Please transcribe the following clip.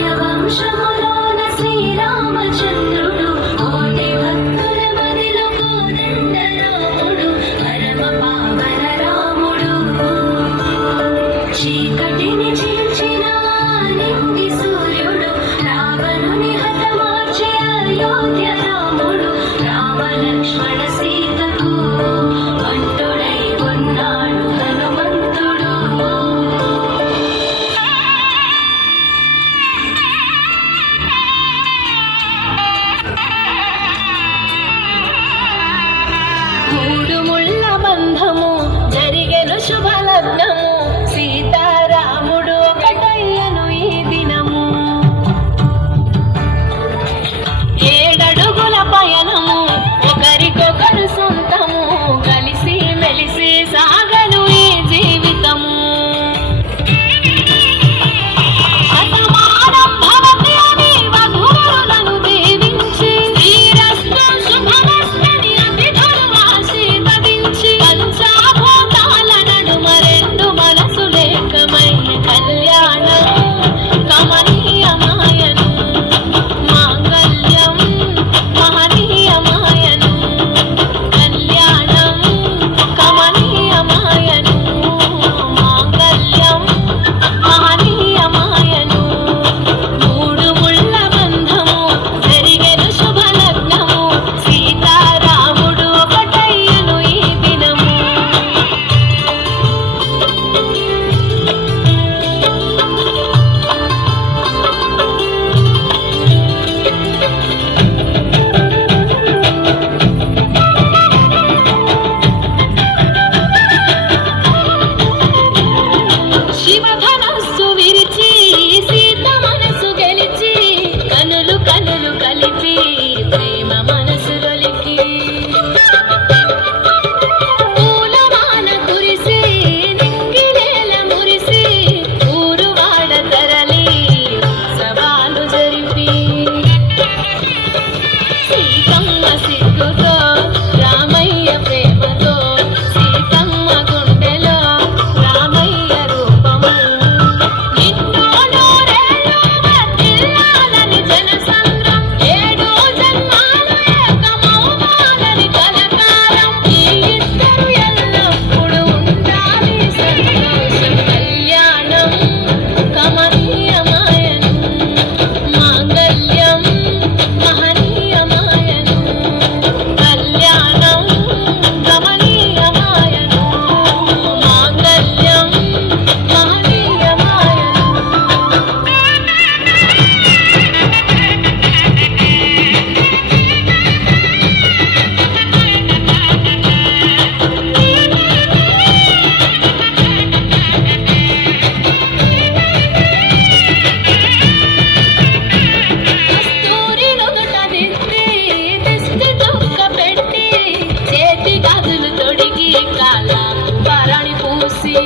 సూర్యవంశములోన శ్రీరామచంద్రుడు కోటి భక్తుల మదిలో కోదండ రాముడు పరమ పావన రాముడు చీకటిని చీల్చిన నింగి సూర్యుడు రావణుని హతమార్చే అయోధ్య రాముడు రామ లక్ష్మణ సీతకు వంటుడై ఉన్నాడు హనుమంతుడు. మూడు ముళ్ళ బంధము జరిగెను శుభలగ్నము సీతారాముడు ఒకటయ్యను ఈ దినము. ఏడడుగుల పయనము ఒకరికొకరు సొంతము కలిసి మెలిసి సాగను ఈ జీవితము. శతమానంభవతి అని వధూవరులను దీవించి శ్రీరస్తు శుభమస్తని అతిథులు ఆశీర్వదించి పంచాభూతాల నడుమ రెండు మనసులేకమయ్య కళ్యాణం కమనీయమాయను మాంగళ్యం మహనీయమాయను కళ్యాణం కమనీయమాయను మాంగళ్యం మహనీయమాయను. మూడు ముళ్ళ బంధము జరిగెను శుభలగ్నము సీతారాముడు ఒకటయ్యను ఈ దినము. శివధనస్సు విరిచి సీత మనసు గెలిచి కనులు కనులు కలిపి ప్రేమ మనసు రొలికి పూలవాన కురిసి నింగినేల మురిసి ఊరువాడ తరలి ఉత్సవాలు జరిపి సీతమ్మ సిగ్గుతో రామయ్య ప్రేమతో సీతమ్మ గుండెలో రామయ్య రూపము నిన్ను నూరేళ్ళు వర్ధిల్లాలని జనసంద్రం ఏడు జన్మాలు ఏకమవ్వాలని కలకాలం ఈ ఇద్దరు ఎల్లప్పుడూ ఉండాలి సంతోషం. కళ్యాణం కమనీయమాయను మాంగళ్యం మహనీయమాయను కళ్యాణం కమనీయమాయను మాంగళ్యం మహనీయమాయను. కస్తూరి నుదుట దిద్ది దిష్టి చుక్క పెట్టి చేతి గాజులు తొడిగి కాళ్ళకు భరణి పూసి